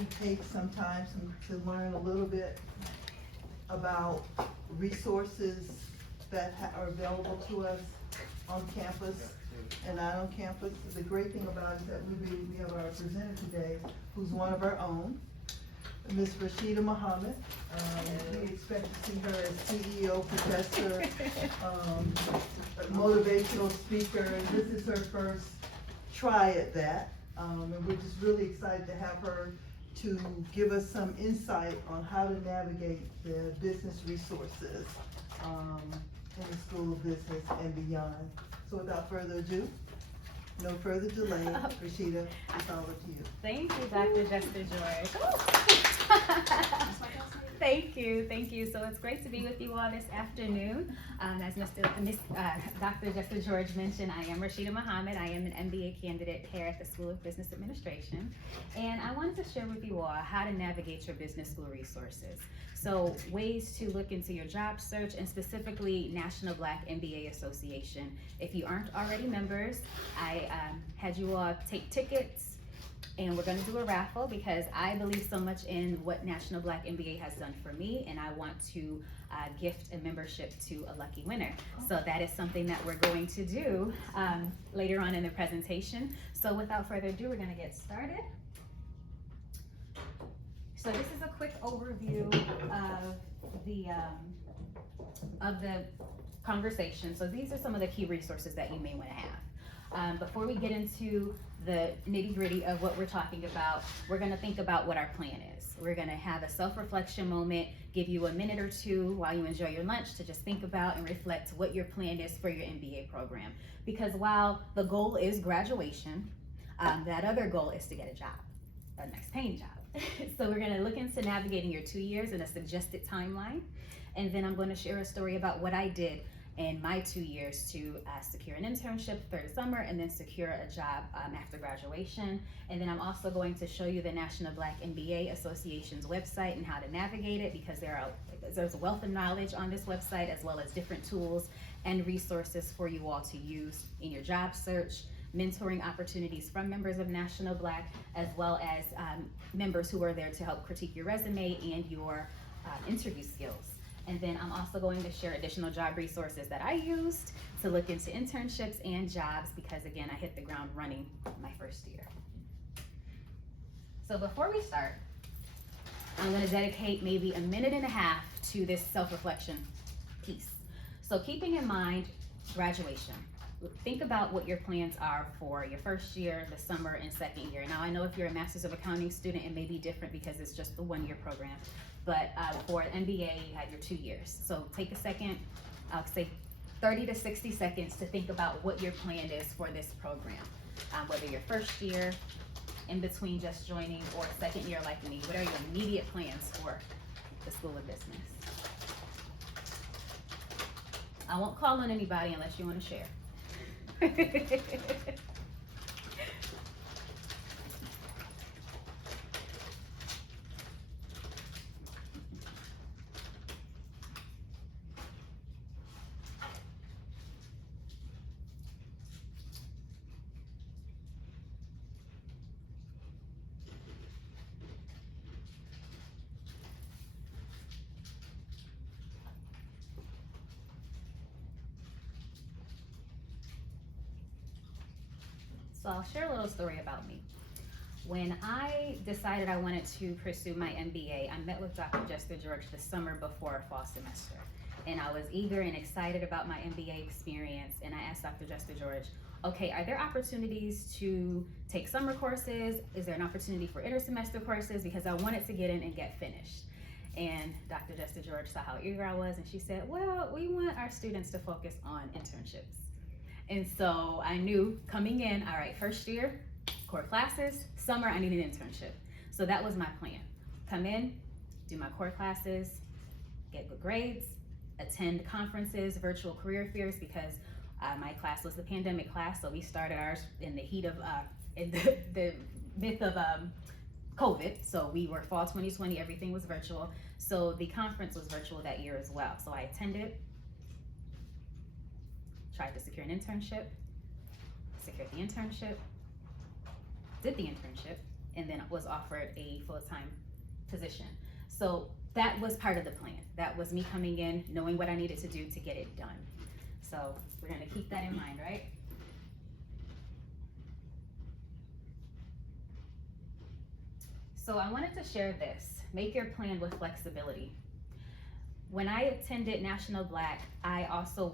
we take some time to learn a little bit about resources that are available to us on campus and not on campus. The great thing about it is that we have our presenter today, who's one of our own, Ms. Rashida Muhammad. We expect to see her as CEO, professor, motivational speaker, and this is her first try at that. And we're just really excited to have her to give us some insight on how to navigate the business resources in the School of Business and beyond. So without further ado, no further delay, Rashida, it's all up to you. Thank you, Dr. Jester George. Thank you. So it's great to be with you all this afternoon. As Dr. Jester George mentioned, I am Rashida Muhammad. I am an MBA candidate here at the School of Business Administration. And I wanted to share with you all how to navigate your business school resources. So ways to look into your job search, and specifically National Black MBA Association. If you aren't already members, I had you all take tickets, and we're gonna do a raffle because I believe so much in what National Black MBA has done for me, and I want to gift a membership to a lucky winner. So that is something that we're going to do later on in the presentation. So without further ado, we're gonna get started. So this is a quick overview of the conversation. So these are some of the key resources that you may wanna have. Before we get into the nitty-gritty of what we're talking about, we're gonna think about what our plan is. We're gonna have a self-reflection moment, give you a minute or two while you enjoy your lunch to just think about and reflect what your plan is for your MBA program. Because while the goal is graduation, that other goal is to get a job, a nice paying job. So we're gonna look into navigating your 2 years in a suggested timeline. And then I'm gonna share a story about what I did in my 2 years to secure an internship for the summer and then secure a job after graduation. And then I'm also going to show you the National Black MBA Association's website and how to navigate it, because there's a wealth of knowledge on this website, as well as different tools and resources for you all to use in your job search, mentoring opportunities from members of National Black, as well as members who are there to help critique your resume and your interview skills. And then I'm also going to share additional job resources that I used to look into internships and jobs, because again, I hit the ground running my first year. So before we start, I'm gonna dedicate maybe a minute and a half to this self-reflection piece. So keeping in mind graduation, think about what your plans are for your first year, the summer, and second year. Now I know if you're a Master's of Accounting student, it may be different because it's just the 1-year program. But for an MBA, you have your 2 years. So take a second, I'll say 30 to 60 seconds to think about what your plan is for this program. Whether your first year, in between just joining, or second year like me, what are your immediate plans for the School of Business? I won't call on anybody unless you want to share. So I'll share a little story about me. When I decided I wanted to pursue my MBA, I met with Dr. Jester George the summer before our fall semester. And I was eager and excited about my MBA experience. And I asked Dr. Jester George, okay, are there opportunities to take summer courses? Is there an opportunity for intersemester courses? Because I wanted to get in and get finished. And Dr. Jester George saw how eager I was, and she said, well, we want our students to focus on internships. And so I knew coming in, all right, first year, core classes, summer, I need an internship. So that was my plan. Come in, do my core classes, get good grades, attend conferences, virtual career fairs, because my class was the pandemic class, so we started ours in the heat of, in the midst of COVID. So we were fall 2020, everything was virtual. So the conference was virtual that year as well. So I attended, tried to secure the internship, did the internship, and then was offered a full-time position. So that was part of the plan. That was me coming in, knowing what I needed to do to get it done. So we're gonna keep that in mind, right? So I wanted to share this, make your plan with flexibility. When I attended National Black, I also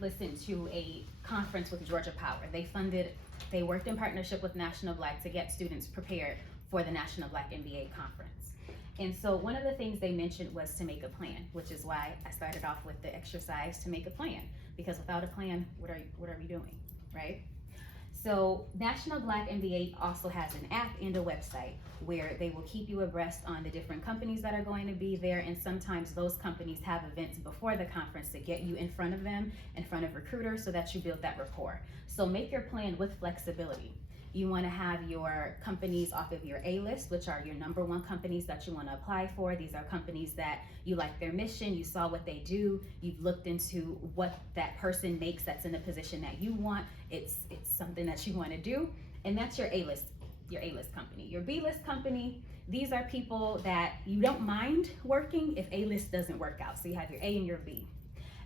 listened to a conference with Georgia Power. They worked in partnership with National Black to get students prepared for the National Black MBA conference. And so one of the things they mentioned was to make a plan, which is why I started off with the exercise to make a plan, because without a plan, what are we doing, right? So National Black MBA also has an app and a website where they will keep you abreast on the different companies that are going to be there, and sometimes those companies have events before the conference to get you in front of them, in front of recruiters, so that you build that rapport. So make your plan with flexibility. You want to have your companies off of your A list, which are your #1 companies that you want to apply for. These are companies that you like their mission, you saw what they do, you've looked into what that person makes that's in the position that you want. It's something that you want to do, and that's your A list company. Your B list company, these are people that you don't mind working if A list doesn't work out. So you have your A and your B.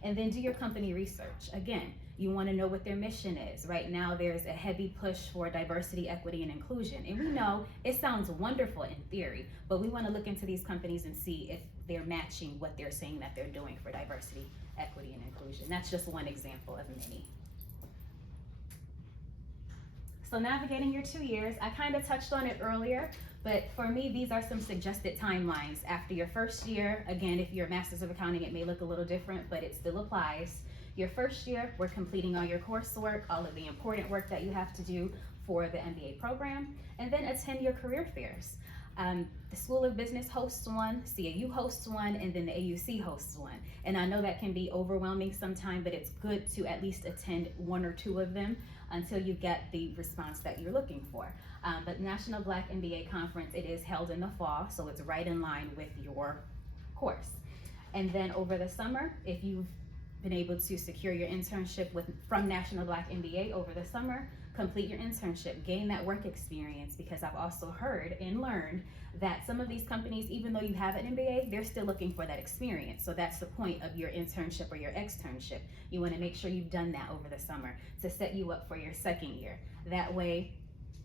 And then do your company research. Again, you want to know what their mission is. Right now, there's a heavy push for diversity, equity, and inclusion. And we know it sounds wonderful in theory, but we want to look into these companies and see if they're matching what they're saying that they're doing for diversity, equity, and inclusion. That's just one example of many. So navigating your 2 years, I kind of touched on it earlier, but for me, these are some suggested timelines. After your first year, again, if you're a Master's of Accounting, it may look a little different, but it still applies. Your first year, we're completing all your coursework, all of the important work that you have to do for the MBA program, and then attend your career fairs. The School of Business hosts one, CAU hosts one, and then the AUC hosts one. And I know that can be overwhelming sometimes, but it's good to at least attend 1 or 2 of them until you get the response that you're looking for. But National Black MBA Conference, it is held in the fall, so it's right in line with your course. And then over the summer, if you've been able to secure your internship from National Black MBA over the summer, complete your internship, gain that work experience, because I've also heard and learned that some of these companies, even though you have an MBA, they're still looking for that experience. So that's the point of your internship or your externship. You want to make sure you've done that over the summer to set you up for your second year. That way,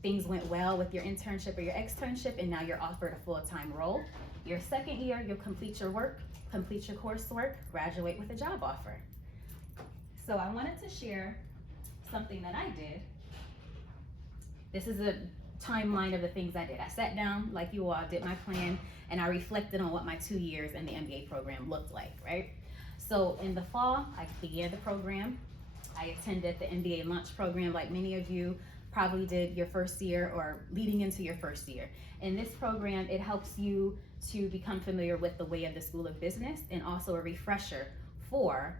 things went well with your internship or your externship, and now you're offered a full-time role. Your second year, you'll complete your work, complete your coursework, graduate with a job offer. So I wanted to share something that I did. This is a timeline of the things I did. I sat down like you all, did my plan, and I reflected on what my 2 years in the MBA program looked like, right? So in the fall, I began the program. I attended the MBA lunch program like many of you probably did your first year or leading into your first year. In this program, it helps you to become familiar with the way of the School of Business, and also a refresher for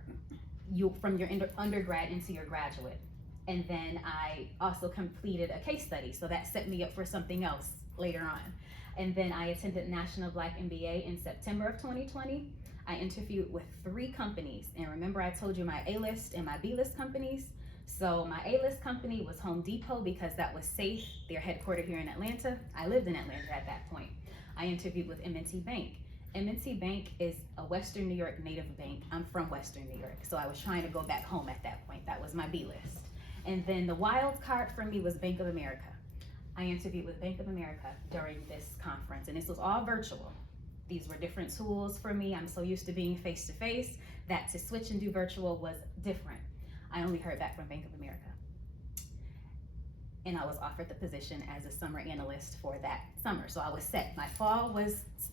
you from your undergrad into your graduate. And then I also completed a case study, so that set me up for something else later on. And then I attended National Black MBA in September of 2020. I interviewed with 3 companies, and remember I told you my A-list and my B-list companies? So my A-list company was Home Depot, because that was safe. They're headquartered here in Atlanta. I lived in Atlanta at that point. I interviewed with M&T Bank. M&T Bank is a Western New York native bank. I'm from Western New York, so I was trying to go back home at that point. That was my B-list. And then the wild card for me was Bank of America. I interviewed with Bank of America during this conference, and this was all virtual. These were different tools for me. I'm so used to being face-to-face that to switch and do virtual was different. I only heard back from Bank of America. And I was offered the position as a summer analyst for that summer. So I was set. My fall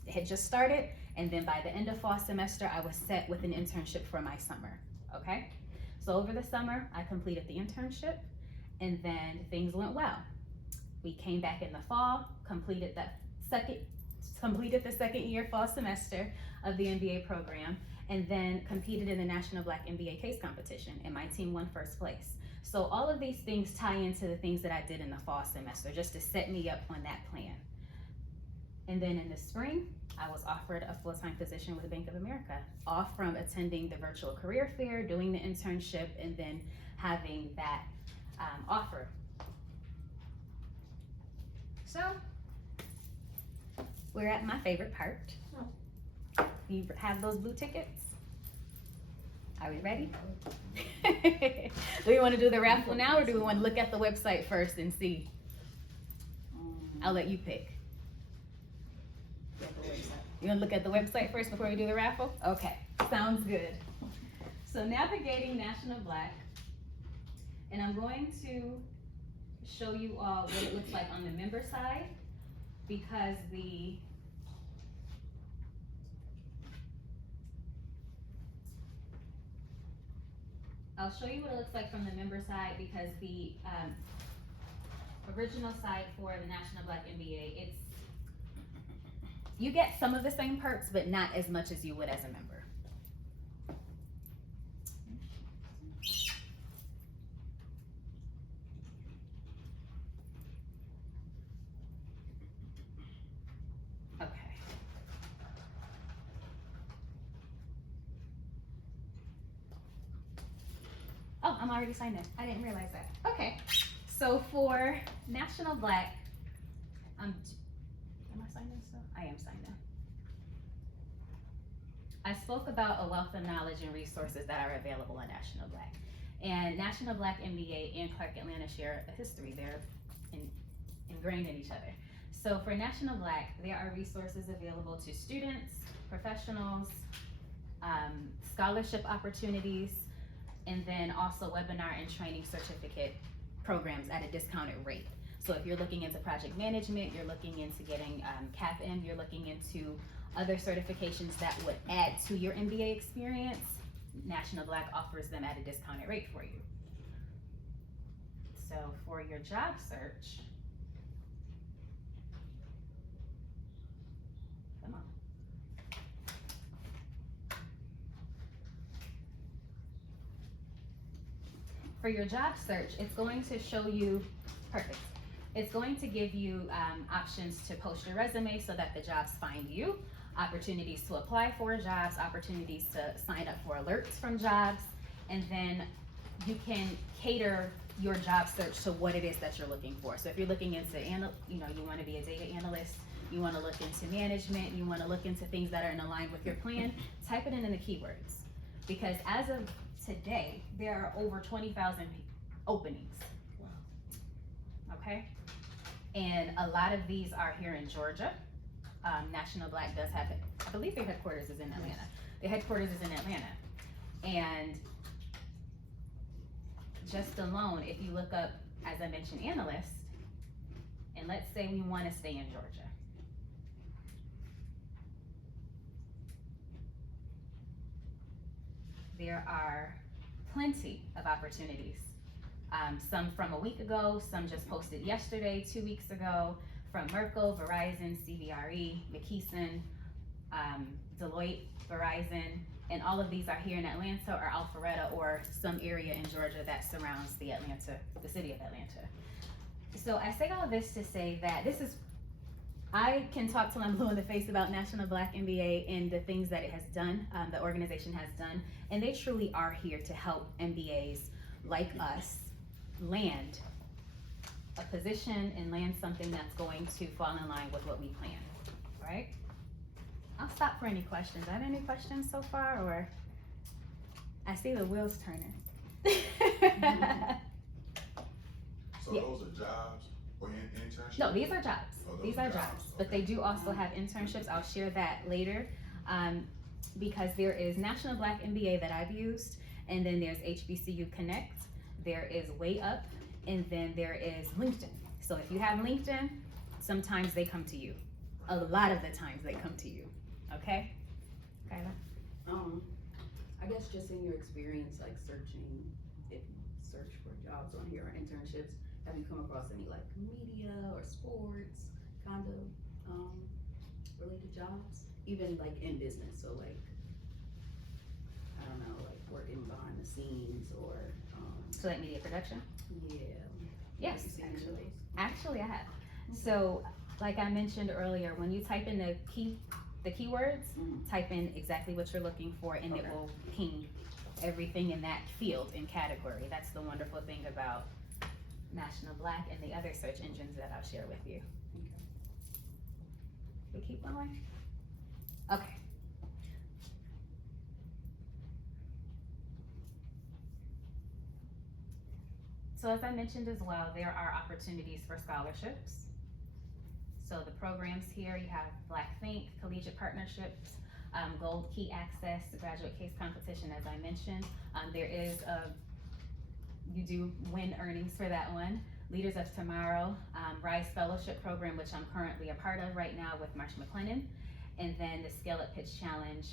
had just started, and then by the end of fall semester, I was set with an internship for my summer, okay? So over the summer, I completed the internship, and then things went well. We came back in the fall, completed the second year fall semester of the MBA program, and then competed in the National Black MBA case competition, and my team won first place. So all of these things tie into the things that I did in the fall semester, just to set me up on that plan. And then in the spring, I was offered a full-time position with Bank of America, off from attending the virtual career fair, doing the internship, and then having that offer. So we're at my favorite part. You have those blue tickets? Are we ready? Do we want to do the raffle now, or do we want to look at the website first and see? I'll let you pick. You want to look at the website first before we do the raffle? Okay, sounds good. So navigating National Black, and I'm going to show you all what it looks like on the member side, because I'll show you what it looks like from the member side, because the original side for the National Black MBA, you get some of the same perks, but not as much as you would as a member. Okay. Oh, I'm already signed in. I didn't realize that. Okay. So for National Black, am I signed in still? I am signed in. I spoke about a wealth of knowledge and resources that are available on National Black. And National Black MBA and Clark Atlanta share a history. They're ingrained in each other. So for National Black, there are resources available to students, professionals, scholarship opportunities, and then also webinar and training certificate programs at a discounted rate. So if you're looking into project management, you're looking into getting CAPM, you're looking into other certifications that would add to your MBA experience, National Black offers them at a discounted rate for you. So for your job search, come on. For your job search, it's going to show you, perfect. It's going to give you options to post your resume so that the jobs find you, opportunities to apply for jobs, opportunities to sign up for alerts from jobs, and then you can cater your job search to what it is that you're looking for. So if you're looking into, you want to be a data analyst, you want to look into management, you want to look into things that are in line with your plan, type it in the keywords. Because as of today, there are over 20,000 openings. Wow. Okay? And a lot of these are here in Georgia. National Black does have, I believe their headquarters is in Atlanta. Their headquarters is in Atlanta. And just alone, if you look up, as I mentioned, analyst, and let's say we want to stay in Georgia. There are plenty of opportunities. Some from a week ago, some just posted yesterday, 2 weeks ago, from Merkle, Verizon, CBRE, McKesson, Deloitte, Verizon, and all of these are here in Atlanta or Alpharetta or some area in Georgia that surrounds the city of Atlanta. So I say all this to say that I can talk till I'm blue in the face about National Black MBA and the things that it has done, the organization has done, and they truly are here to help MBAs like us land a position and land something that's going to fall in line with what we plan, right? I'll stop for any questions. Are there any questions so far, or? I see the wheels turning. So Yeah. those are jobs or internships? No, these are jobs. Oh, those These are are jobs. jobs, but they do also have internships. I'll share that later, because there is National Black MBA that I've used, and then there's HBCU Connect, there is Way Up, and then there is LinkedIn. So if you have LinkedIn, sometimes they come to you. A lot of the times they come to you, okay? Kyla? I guess just in your experience, like searching, if you search for jobs on here or internships, have you come across any like media or sports kind of related jobs? Even like in business, so like, I don't know, like working behind the scenes or, So like media production? yeah. Yes, Have you seen actually. those? Actually, I have. So, like I mentioned earlier, when you type in the keywords, Mhm. type in exactly what you're looking for, and it Okay. will ping everything in that field and category. That's the wonderful thing about National Black and the other search engines that I'll share with you. Okay. We keep going? Okay. So as I mentioned as well, there are opportunities for scholarships. So the programs here, you have Black Think, Collegiate Partnerships, Gold Key Access, the Graduate Case Competition, as I mentioned. There is you do win earnings for that one. Leaders of Tomorrow, Rise Fellowship Program, which I'm currently a part of right now with Marsh McLennan. And then the Scale Up Pitch Challenge.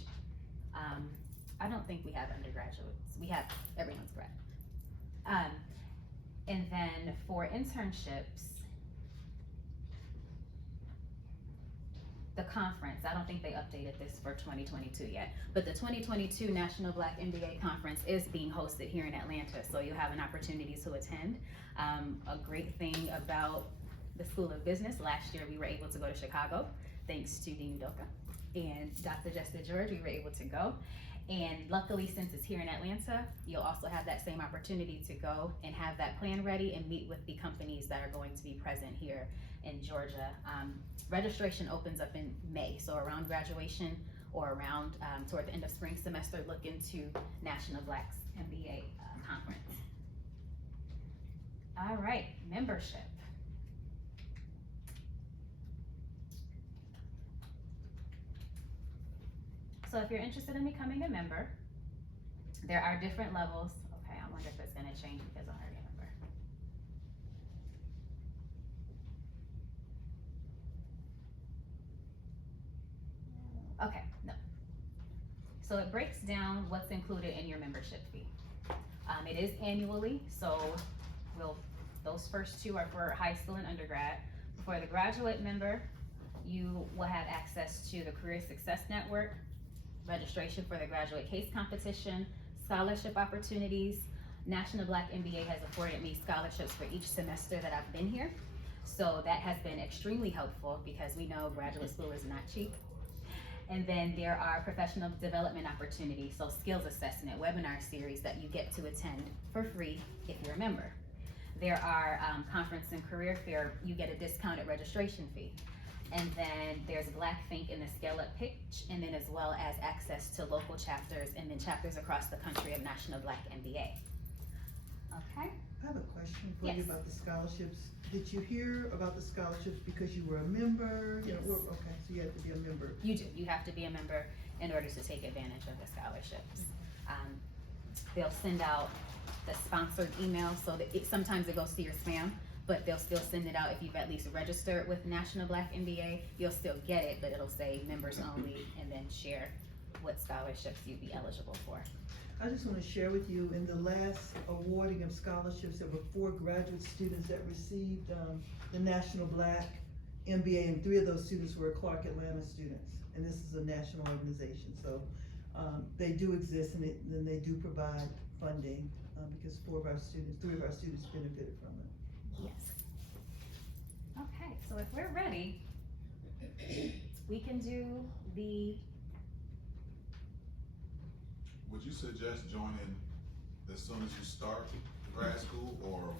I don't think we have undergraduates. We have everyone's grad. And then for internships, the conference, I don't think they updated this for 2022 yet, but the 2022 National Black MBA Conference is being hosted here in Atlanta, so you'll have an opportunity to attend. A great thing about the School of Business, last year we were able to go to Chicago, thanks to Dean Udoka and Dr. Jessica George, we were able to go. And luckily, since it's here in Atlanta, you'll also have that same opportunity to go and have that plan ready and meet with the companies that are going to be present here in Georgia. Registration opens up in May, so around graduation or around toward the end of spring semester, look into National Blacks MBA Conference. All right, membership. So if you're interested in becoming a member, there are different levels. Okay, I wonder if it's gonna change because I'm already a member. Okay, no. So it breaks down what's included in your membership fee. It is annually, so those first two are for high school and undergrad. For the graduate member, you will have access to the Career Success Network, registration for the Graduate Case Competition, scholarship opportunities. National Black MBA has afforded me scholarships for each semester that I've been here. So that has been extremely helpful because we know graduate school is not cheap. And then there are professional development opportunities, so skills assessment, webinar series that you get to attend for free if you're a member. There are conference and career fair, you get a discounted registration fee. And then there's Black Think and the Scale Up Pitch, and then as well as access to local chapters and then chapters across the country of National Black MBA. Okay? I have a question for you Yes. about the scholarships. Did you hear about the scholarships because you were a member? You know, Yes. okay, so you had to be a member. You do, you have to be a member in order to take advantage of the scholarships. They'll send out the sponsored email, so that sometimes it goes to your spam, but they'll still send it out if you've at least registered with National Black MBA. You'll still get it, but it'll say members only, and then share what scholarships you'd be eligible for. I just want to share with you, in the last awarding of scholarships, there were 4 graduate students that received the National Black MBA, and 3 of those students were Clark Atlanta students. And this is a national organization, so they do exist, and then they do provide funding because 3 of our students benefited from it. Yes. Okay, so if we're ready, we can do the, Would you suggest joining as soon as you start grad school, or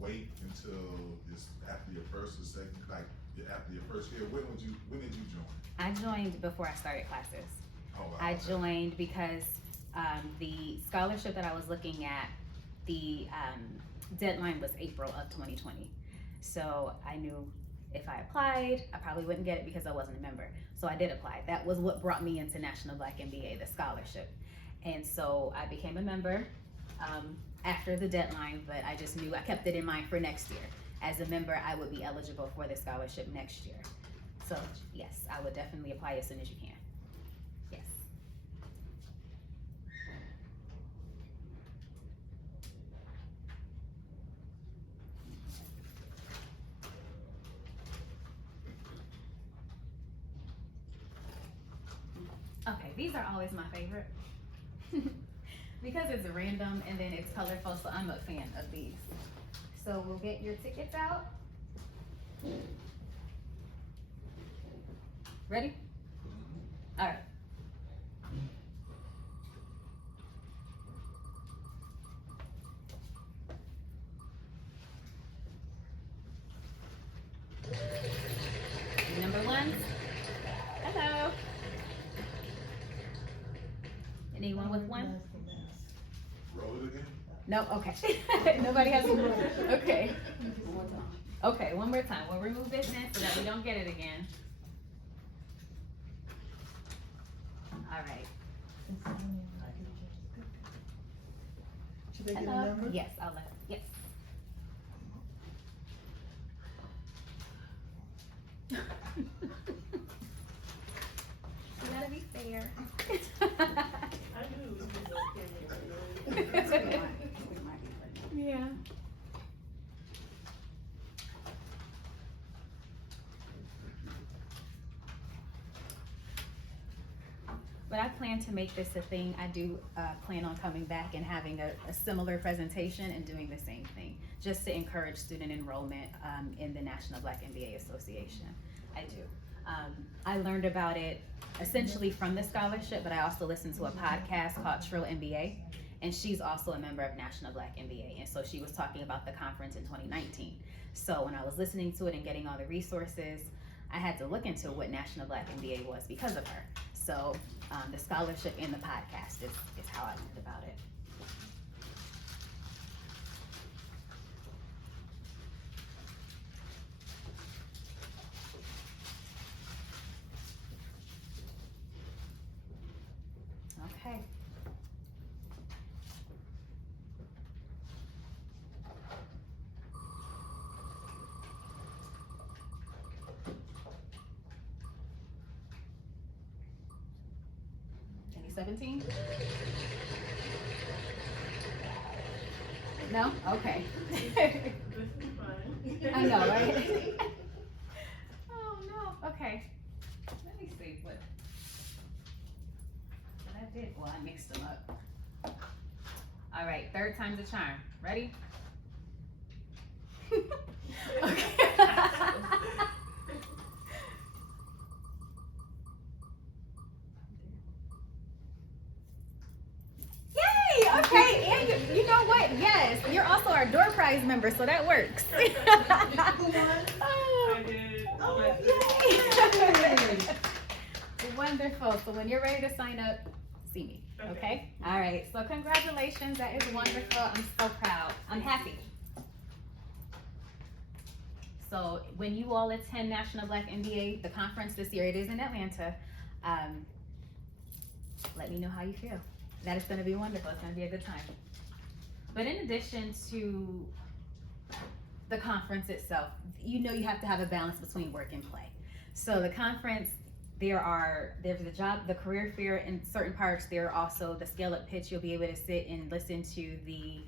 wait until it's after your first or second, after your first year? When did you join? I joined before I started classes. Oh, wow, I okay. joined because the scholarship that I was looking at, the deadline was April of 2020. So I knew if I applied, I probably wouldn't get it because I wasn't a member. So I did apply. That was what brought me into National Black MBA, the scholarship. And so I became a member after the deadline, but I just knew I kept it in mind for next year. As a member, I would be eligible for the scholarship next year. So yes, I would definitely apply as soon as you can. Yes. Okay, these are always my favorite. Because it's random and then it's colorful, so I'm a fan of these. So we'll get your tickets out. Ready? All right. Number 1. ones? Hello. Anyone with one? Roll it again? No, okay. Nobody has one? Okay. One more time. Okay, one more time. We'll remove business so that we don't get it again. All right. Should they get a Hello? number? Yes, I'll let, yes. You gotta be fair. Yeah. But I plan to make this a thing. I do plan on coming back and having a similar presentation and doing the same thing, just to encourage student enrollment in the National Black MBA Association. I do. I learned about it essentially from the scholarship, but I also listened to a podcast called Trill MBA, and she's also a member of National Black MBA, and so she was talking about the conference in 2019. So when I was listening to it and getting all the resources, I had to look into what National Black MBA was because of her. So the scholarship and the podcast is how I learned about it. Okay. Any 17? No? Okay. I know, right? Oh, no. Okay. Let me see what I did. Well, I mixed them up. All right, third time's a charm. Ready? Okay. Yay! Okay, and you know what? Yes, you're also our door prize member, so that works. Who won? Oh, did. Oh, yay! wonderful. So when you're ready to sign up, see me. Okay? All right. So congratulations. That is wonderful. I'm so proud. I'm happy. So when you all attend National Black MBA, the conference this year, it is in Atlanta. Let me know how you feel. That is going to be wonderful. It's going to be a good time. But in addition to the conference itself, you know you have to have a balance between work and play. So the conference, there's the career fair in certain parts. There are also the scale up pitch. You'll be able to sit and listen to the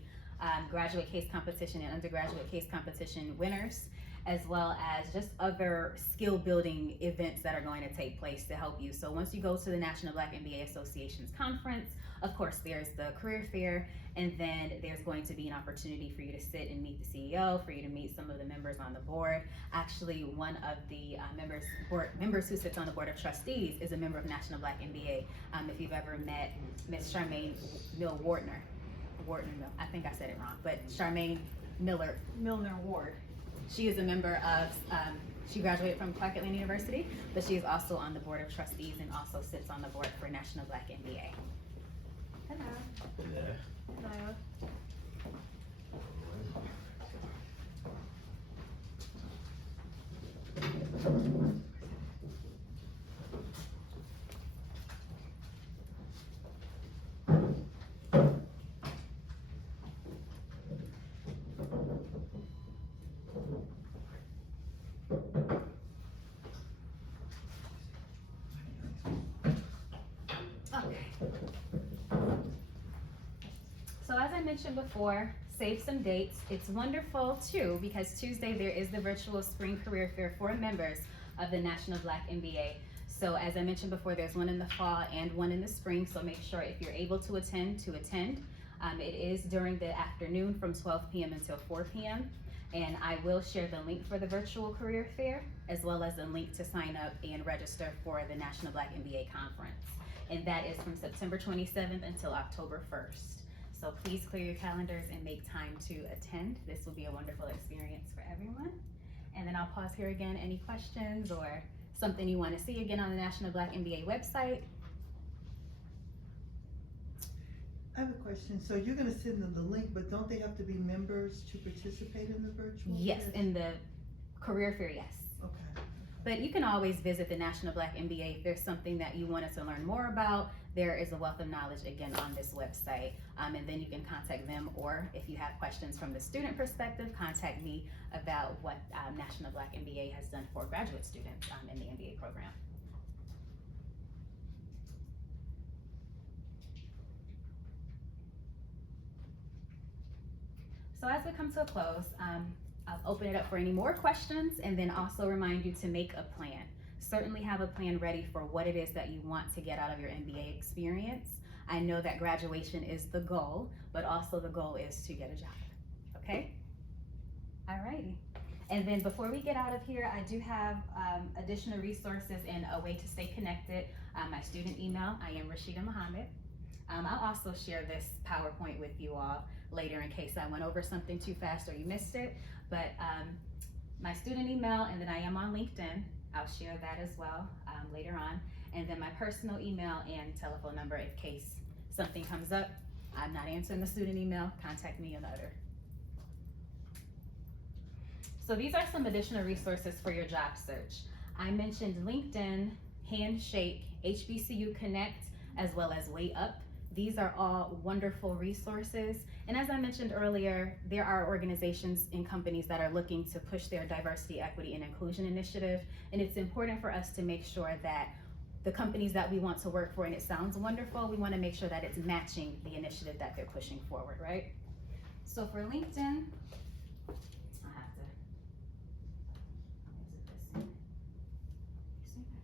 graduate case competition and undergraduate case competition winners, as well as just other skill building events that are going to take place to help you. So once you go to the National Black MBA Association's conference, of course, there's the career fair, and then there's going to be an opportunity for you to sit and meet the CEO, for you to meet some of the members on the board. Actually, one of the members who sits on the board of trustees is a member of National Black MBA. If you've ever met Ms. Charmaine Milner, I think I said it wrong, but Charmaine Milner Ward. She is a member of, she graduated from Clark Atlanta University, but she is also on the board of trustees and also sits on the board for National Black MBA. Hello. Hello. So as I mentioned before, save some dates. It's wonderful too because Tuesday there is the virtual spring career fair for members of the National Black MBA. So as I mentioned before, there's one in the fall and one in the spring. So make sure if you're able to attend, it is during the afternoon from 12 p.m. until 4 p.m. And I will share the link for the virtual career fair as well as a link to sign up and register for the National Black MBA conference. And that is from September 27th until October 1st. So please clear your calendars and make time to attend. This will be a wonderful experience for everyone. And then I'll pause here again. Any questions or something you wanna see again on the National Black MBA website. I have a question. So you're gonna send them the link, but don't they have to be members to participate in the virtual? Yes, test? in the career fair, yes. Okay. But you can always visit the National Black MBA if there's something that you wanted to learn more about. There is a wealth of knowledge again on this website, and then you can contact them, or if you have questions from the student perspective, contact me about what National Black MBA has done for graduate students in the MBA program. So as we come to a close, I'll open it up for any more questions, and then also remind you to make a plan. Certainly have a plan ready for what it is that you want to get out of your MBA experience. I know that graduation is the goal, but also the goal is to get a job, okay? Alrighty. And then before we get out of here, I do have additional resources and a way to stay connected. My student email, I am Rashida Muhammad. I'll also share this PowerPoint with you all later in case I went over something too fast or you missed it. But my student email, and then I am on LinkedIn. I'll share that as well later on. And then my personal email and telephone number in case something comes up. I'm not answering the student email, contact me another. So these are some additional resources for your job search. I mentioned LinkedIn, Handshake, HBCU Connect, as well as Way Up. These are all wonderful resources. And as I mentioned earlier, there are organizations and companies that are looking to push their diversity, equity, and inclusion initiative. And it's important for us to make sure that the companies that we want to work for, and it sounds wonderful, we want to make sure that it's matching the initiative that they're pushing forward, right? So for LinkedIn, I have to exit this. See that?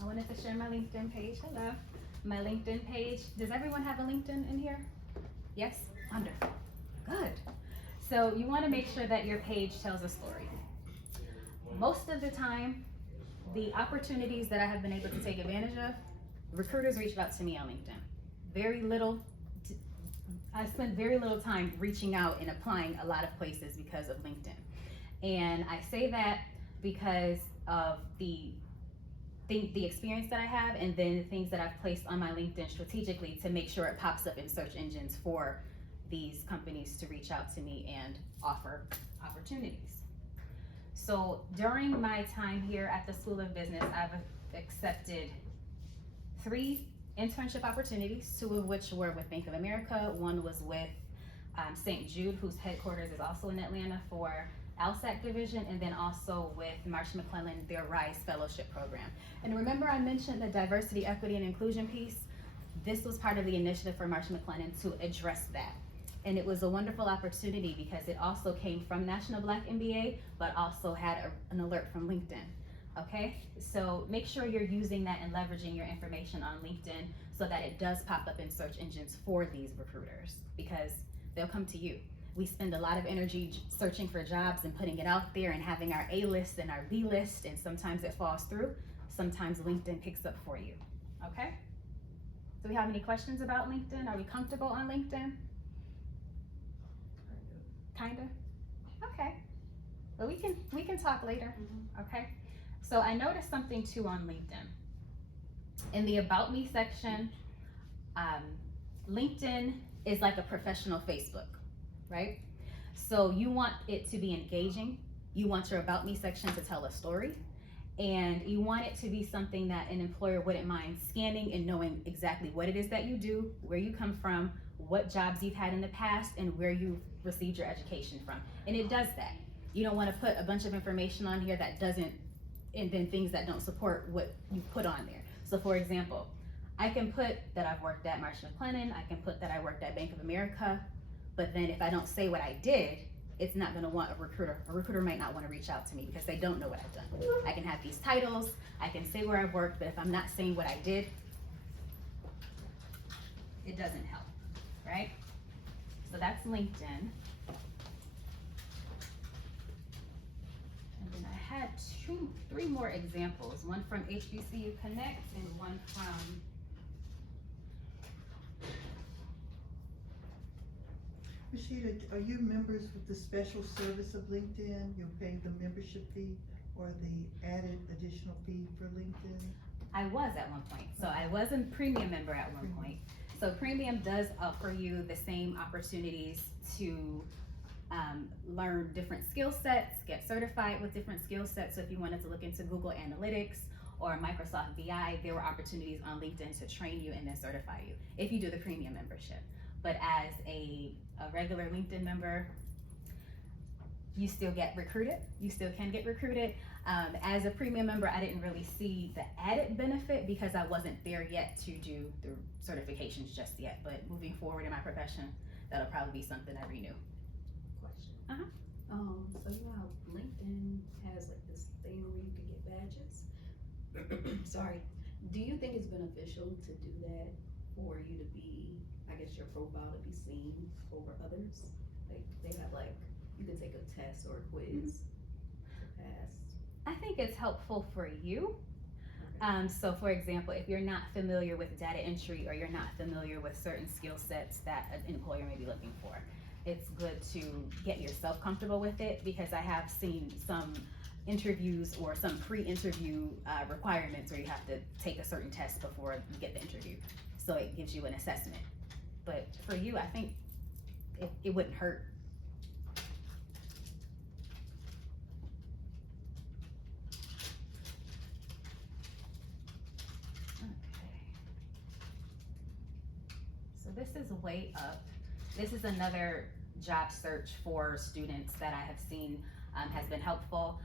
I wanted to share my LinkedIn page. Hello. My LinkedIn page. Does everyone have a LinkedIn in here? Yes? Wonderful. Good. So you want to make sure that your page tells a story. Most of the time, the opportunities that I have been able to take advantage of, recruiters reached out to me on LinkedIn. I spent very little time reaching out and applying a lot of places because of LinkedIn. And I say that because of the experience that I have, and then the things that I've placed on my LinkedIn strategically to make sure it pops up in search engines for these companies to reach out to me and offer opportunities. So during my time here at the School of Business, I've accepted 3 internship opportunities, 2 of which were with Bank of America. One was with St. Jude, whose headquarters is also in Atlanta, for LSAC division, and then also with Marsh McLennan, their RISE fellowship program. And remember I mentioned the diversity, equity, and inclusion piece? This was part of the initiative for Marsh McLennan to address that. And it was a wonderful opportunity because it also came from National Black MBA, but also had an alert from LinkedIn, okay? So make sure you're using that and leveraging your information on LinkedIn so that it does pop up in search engines for these recruiters, because they'll come to you. We spend a lot of energy searching for jobs and putting it out there and having our A list and our B list, and sometimes it falls through. Sometimes LinkedIn picks up for you, okay? Do we have any questions about LinkedIn? Are we comfortable on LinkedIn? Kinda? Okay. Well, we can talk later, okay? So I noticed something too on LinkedIn. In the About Me section, LinkedIn is like a professional Facebook, right? So you want it to be engaging. You want your About Me section to tell a story. And you want it to be something that an employer wouldn't mind scanning and knowing exactly what it is that you do, where you come from, what jobs you've had in the past, and where you've received your education from. And it does that. You don't want to put a bunch of information on here that doesn't, and then things that don't support what you put on there. So for example, I can put that I've worked at Marsh McLennan, I can put that I worked at Bank of America, but then if I don't say what I did, it's not gonna want a recruiter. A recruiter might not wanna reach out to me because they don't know what I've done. I can have these titles, I can say where I've worked, but if I'm not saying what I did, it doesn't help, right? So that's LinkedIn. And then I had 3 more examples, one from HBCU Connect and one from Rashida, are you members with the special service of LinkedIn? You'll pay the membership fee or the added additional fee for LinkedIn? I was at one point, so I was a premium member at one point. So premium does offer you the same opportunities to learn different skill sets, get certified with different skill sets. So if you wanted to look into Google Analytics or Microsoft BI, there were opportunities on LinkedIn to train you and then certify you if you do the premium membership. But as a regular LinkedIn member, you still get recruited. You still can get recruited. As a premium member, I didn't really see the added benefit because I wasn't there yet to do the certifications just yet. But moving forward in my profession, that'll probably be something I renew. Question. Uh-huh. So you know how LinkedIn has like this thing where you can get badges? Sorry. Do you think it's beneficial to do that for you to be, I guess your profile to be seen over others? Like they have like, you can take a test or a quiz to pass. I think it's helpful for you. Okay. So for example, if you're not familiar with data entry or you're not familiar with certain skill sets that an employer may be looking for, it's good to get yourself comfortable with it, because I have seen some interviews or some pre-interview requirements where you have to take a certain test before you get the interview. So it gives you an assessment. But for you, I think it wouldn't hurt. So this is Way Up. This is another job search for students that I have seen has been helpful.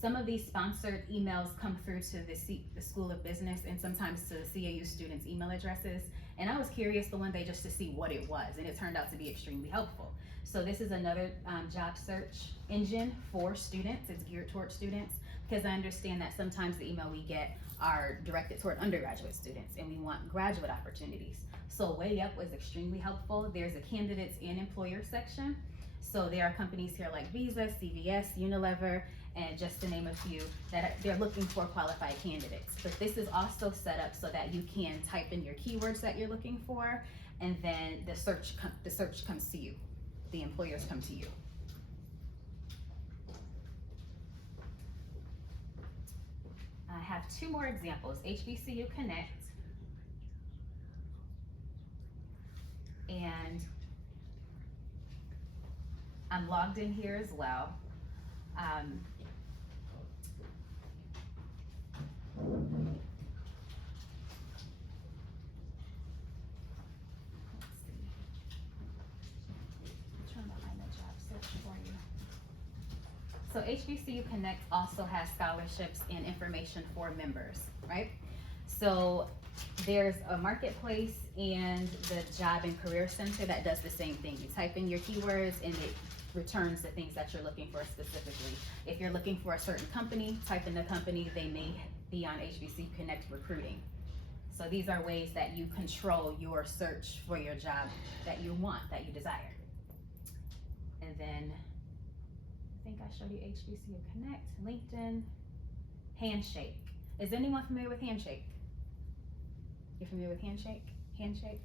Some of these sponsored emails come through to the School of Business and sometimes to the CAU students' email addresses. And I was curious the one day just to see what it was, and it turned out to be extremely helpful. So this is another job search engine for students. It's geared toward students, because I understand that sometimes the email we get are directed toward undergraduate students and we want graduate opportunities. So Way Up was extremely helpful. There's a candidates and employer section. So there are companies here like Visa, CVS, Unilever, and just to name a few, that they're looking for qualified candidates. But this is also set up so that you can type in your keywords that you're looking for, and then the search comes to you. The employers come to you. I have two more examples. HBCU Connect and I'm logged in here as well. Let's see. I'm trying to find a job search for you. So HBCU Connect also has scholarships and information for members, right? So there's a marketplace and the Job and Career Center that does the same thing. You type in your keywords and it returns the things that you're looking for specifically. If you're looking for a certain company, type in the company, they may be on HBCU Connect recruiting. So these are ways that you control your search for your job that you want, that you desire. And then I think I showed you HBCU Connect, LinkedIn, Handshake. Is anyone familiar with Handshake? You're familiar with Handshake? Handshake?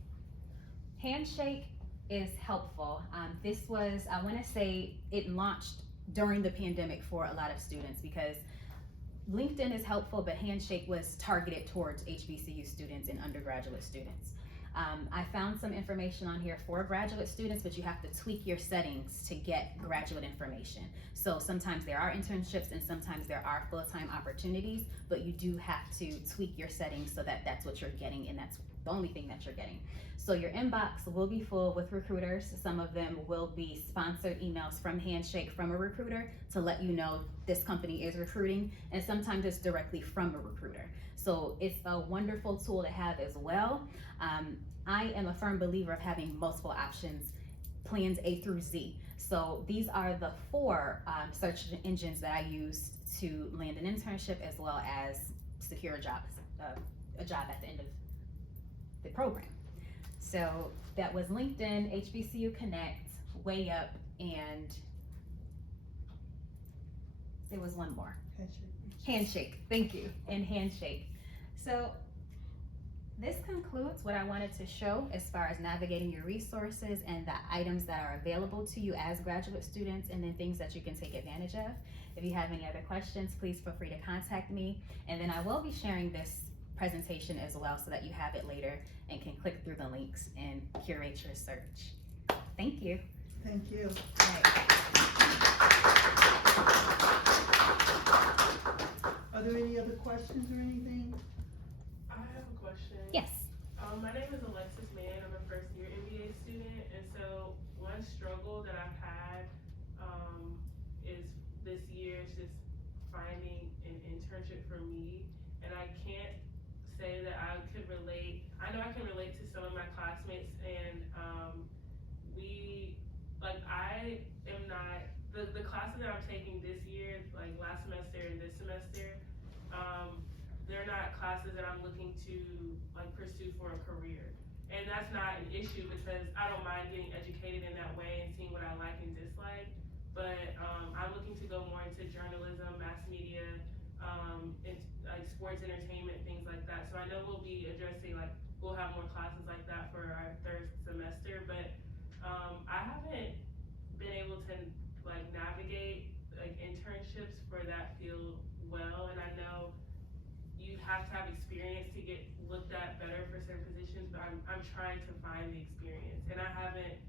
Handshake is helpful. This was, I want to say, it launched during the pandemic for a lot of students, because LinkedIn is helpful, but Handshake was targeted towards HBCU students and undergraduate students. I found some information on here for graduate students, but you have to tweak your settings to get graduate information. So sometimes there are internships and sometimes there are full-time opportunities, but you do have to tweak your settings so that that's what you're getting and that's the only thing that you're getting. So your inbox will be full with recruiters. Some of them will be sponsored emails from Handshake from a recruiter to let you know this company is recruiting, and sometimes it's directly from a recruiter. So it's a wonderful tool to have as well. I am a firm believer of having multiple options, plans A through Z. So these are the 4 search engines that I used to land an internship as well as secure a job at the end of the program. So that was LinkedIn, HBCU Connect, Way Up, and there was one more. Handshake. Handshake, thank you, and Handshake. So This concludes what I wanted to show as far as navigating your resources and the items that are available to you as graduate students, and then things that you can take advantage of. If you have any other questions, please feel free to contact me. And then I will be sharing this presentation as well so that you have it later and can click through the links and curate your search. Thank you. Thank you. Are there any other questions or anything? I have a question. Yes. My name is Alexis Mann. I'm a first year MBA student, and so one struggle that I've had is this year is just finding an internship for me, and I can't say that I could relate. I know I can relate to some of my classmates, and I am not the classes that I'm taking this year, like last semester and this semester. They're not classes that I'm looking to like pursue for a career. And that's not an issue because I don't mind getting educated in that way and seeing what I like and dislike. But I'm looking to go more into journalism, mass media, like sports entertainment, things like that. So I know we'll be addressing we'll have more classes like that for our third semester, but I haven't been able to navigate internships for that field well, and I know you have to have experience to get looked at better for certain positions, but I'm trying to find the experience, and I haven't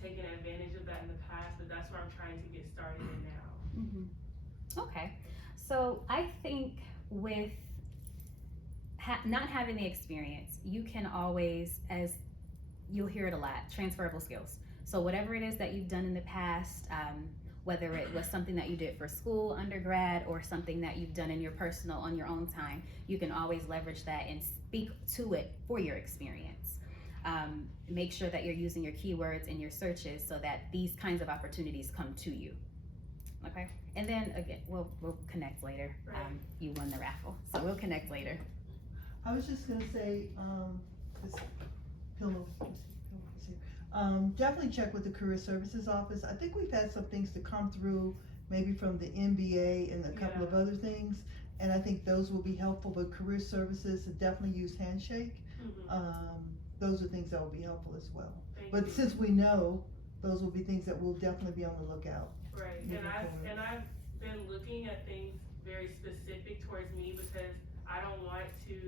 taken advantage of that in the past, but that's where I'm trying to get started in now. Okay, so I think with not having the experience, you can always, as you'll hear it a lot, transferable skills. So whatever it is that you've done in the past, whether it was something that you did for school, undergrad, or something that you've done in your personal, on your own time, you can always leverage that and speak to it for your experience. Make sure that you're using your keywords in your searches so that these kinds of opportunities come to you. Okay, and then again, we'll connect later. Right. You won the raffle, so we'll connect later. I was just gonna say, this pillow, definitely check with the Career Services Office. I think we've had some things to come through, maybe from the MBA and a couple of other things, and I think those will be helpful, but Career Services, definitely use Handshake. Those are things that will be helpful as well. But since we know, those will be things that we'll definitely be on the lookout. Right, and I've been looking at things very specific towards me because I don't want to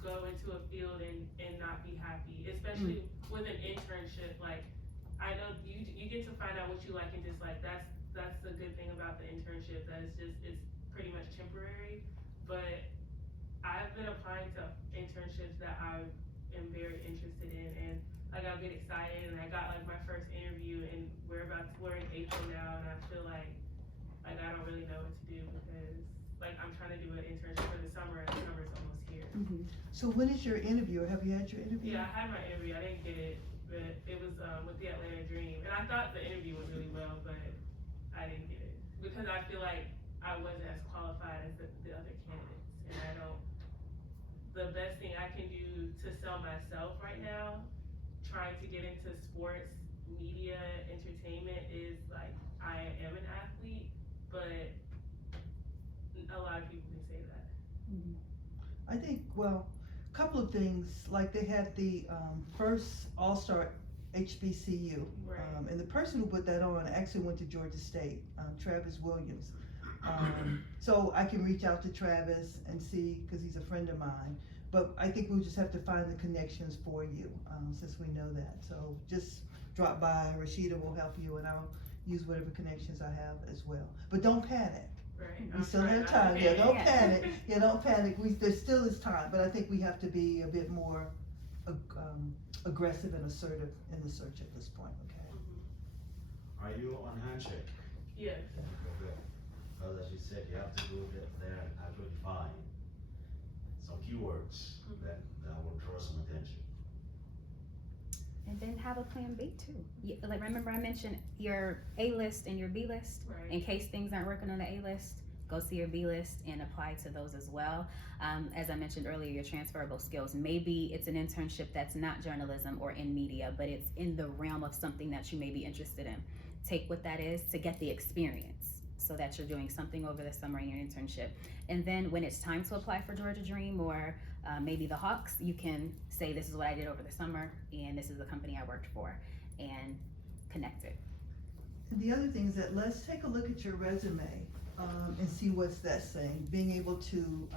go into a field and not be happy, especially with an internship. Like, I know you get to find out what you like and dislike. That's the good thing about the internship, that it's pretty much temporary. But I've been applying to internships that I am very interested in, and I'll get excited, and I got my first interview, and we're in April now, and I feel like I don't really know what to do because I'm trying to do an internship for the summer, and the summer's almost here. So when is your interview, or have you had your interview? Yeah, I had my interview. I didn't get it, but it was with the Atlanta Dream, and I thought the interview went really well, but I didn't get it because I feel like I wasn't as qualified as the other candidates, and I don't. The best thing I can do to sell myself right now, trying to get into sports, media, entertainment, is I am an athlete, but a lot of people can say that. I think, well, a couple of things, they had the first All-Star HBCU. Right. And the person who put that on actually went to Georgia State, Travis Williams. So I can reach out to Travis and see, because he's a friend of mine. But I think we'll just have to find the connections for you, since we know that. So just drop by, Rashida will help you, and I'll use whatever connections I have as well. But don't panic. Right. We still have time. Yeah, don't panic. Yeah, don't panic. There still is time, but I think we have to be a bit more aggressive and assertive in the search at this point. Okay. Are you on Handshake? Yes. Okay. Because as you said, you have to go there and actually find some keywords that will draw some attention. And then have a plan B too. Remember I mentioned your A list and your B list? Right. In case things aren't working on the A list, go see your B list and apply to those as well. As I mentioned earlier, your transferable skills. Maybe it's an internship that's not journalism or in media, but it's in the realm of something that you may be interested in. Take what that is to get the experience. so that you're doing something over the summer in your internship. And then when it's time to apply for Georgia Dream or maybe the Hawks, you can say, this is what I did over the summer and this is the company I worked for, and connect it. And the other thing is that let's take a look at your resume, and see what's that saying. Being able to,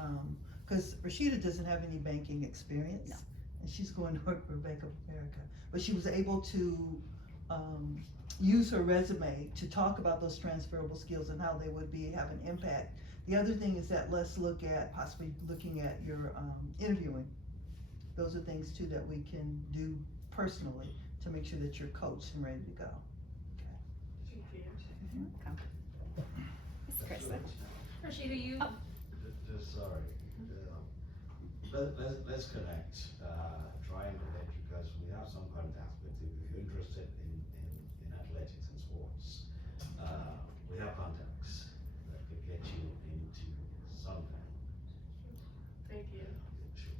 cause Rashida doesn't have any banking experience. No. And she's going to work for Bank of America, but she was able to, use her resume to talk about those transferable skills and how they would have an impact. The other thing is that let's look at possibly looking at your, interviewing. Those are things too that we can do personally to make sure that you're coached and ready to go. Thank you. It's Krista. Rashida, you, Oh. Just sorry. Let's connect, try and connect, because we have some contacts, but if you're interested in athletics and sports, we have contacts that could get you into something. Thank you. Sure.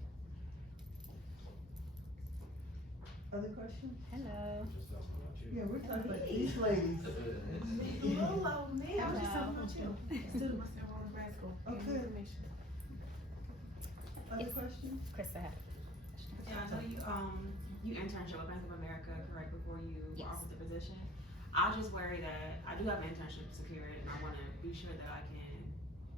Other questions? Hello. Just talking about you. Yeah, we're talking about these ladies. Hello, me, I was just talking about you. Hello. Student must enroll in grad school. Okay. Getting information. Other questions? Krista had Yeah, I know you internship with Bank of America, correct, before you were Yes. offered the position. I just worry that I do have an internship secured and I wanna be sure that I can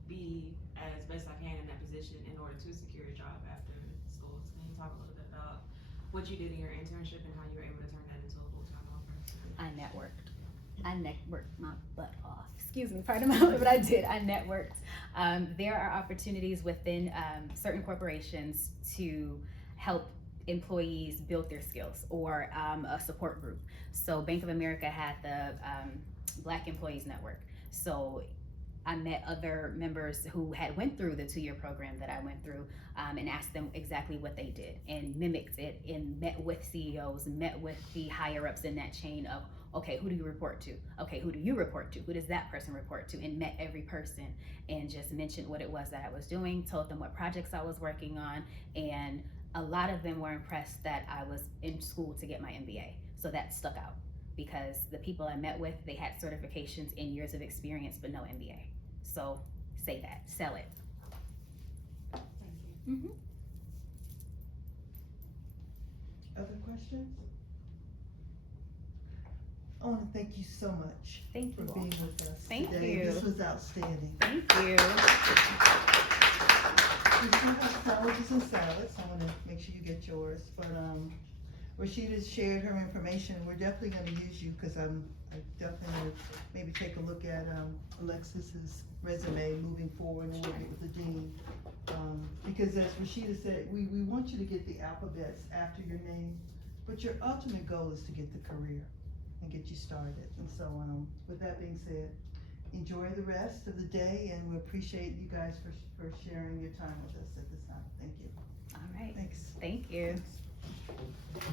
be as best I can in that position in order to secure a job after school. So can you talk a little bit about what you did in your internship and how you were able to turn that into a full-time offer? I networked my butt off. Excuse me, pardon my but I did. I networked. There are opportunities within certain corporations to help employees build their skills, or a support group. So Bank of America had the Black Employees Network. So I met other members who had went through the 2-year program that I went through, and asked them exactly what they did and mimicked it, and met with CEOs, met with the higher ups in that chain of, okay, who do you report to? Okay, who do you report to? Who does that person report to? And met every person and just mentioned what it was that I was doing, told them what projects I was working on, and a lot of them were impressed that I was in school to get my MBA. So that stuck out, because the people I met with, they had certifications and years of experience, but no MBA. So say that, sell it. Thank you. Mm-hmm. Other questions? I wanna thank you so much Thank for you all. being with us Thank today. you. This was outstanding. Thank you. We do have sandwiches and salads, I wanna make sure you get yours, but, Rashida's shared her information, we're definitely gonna use you, cause I definitely gonna maybe take a look at, Alexis's resume moving forward, and we'll get with the dean. Because as Rashida said, we want you to get the alphabets after your name, but your ultimate goal is to get the career and get you started, and so, with that being said, enjoy the rest of the day, and we appreciate you guys for sharing your time with us at this time, thank you. All right. Thanks. Thank you. Thanks.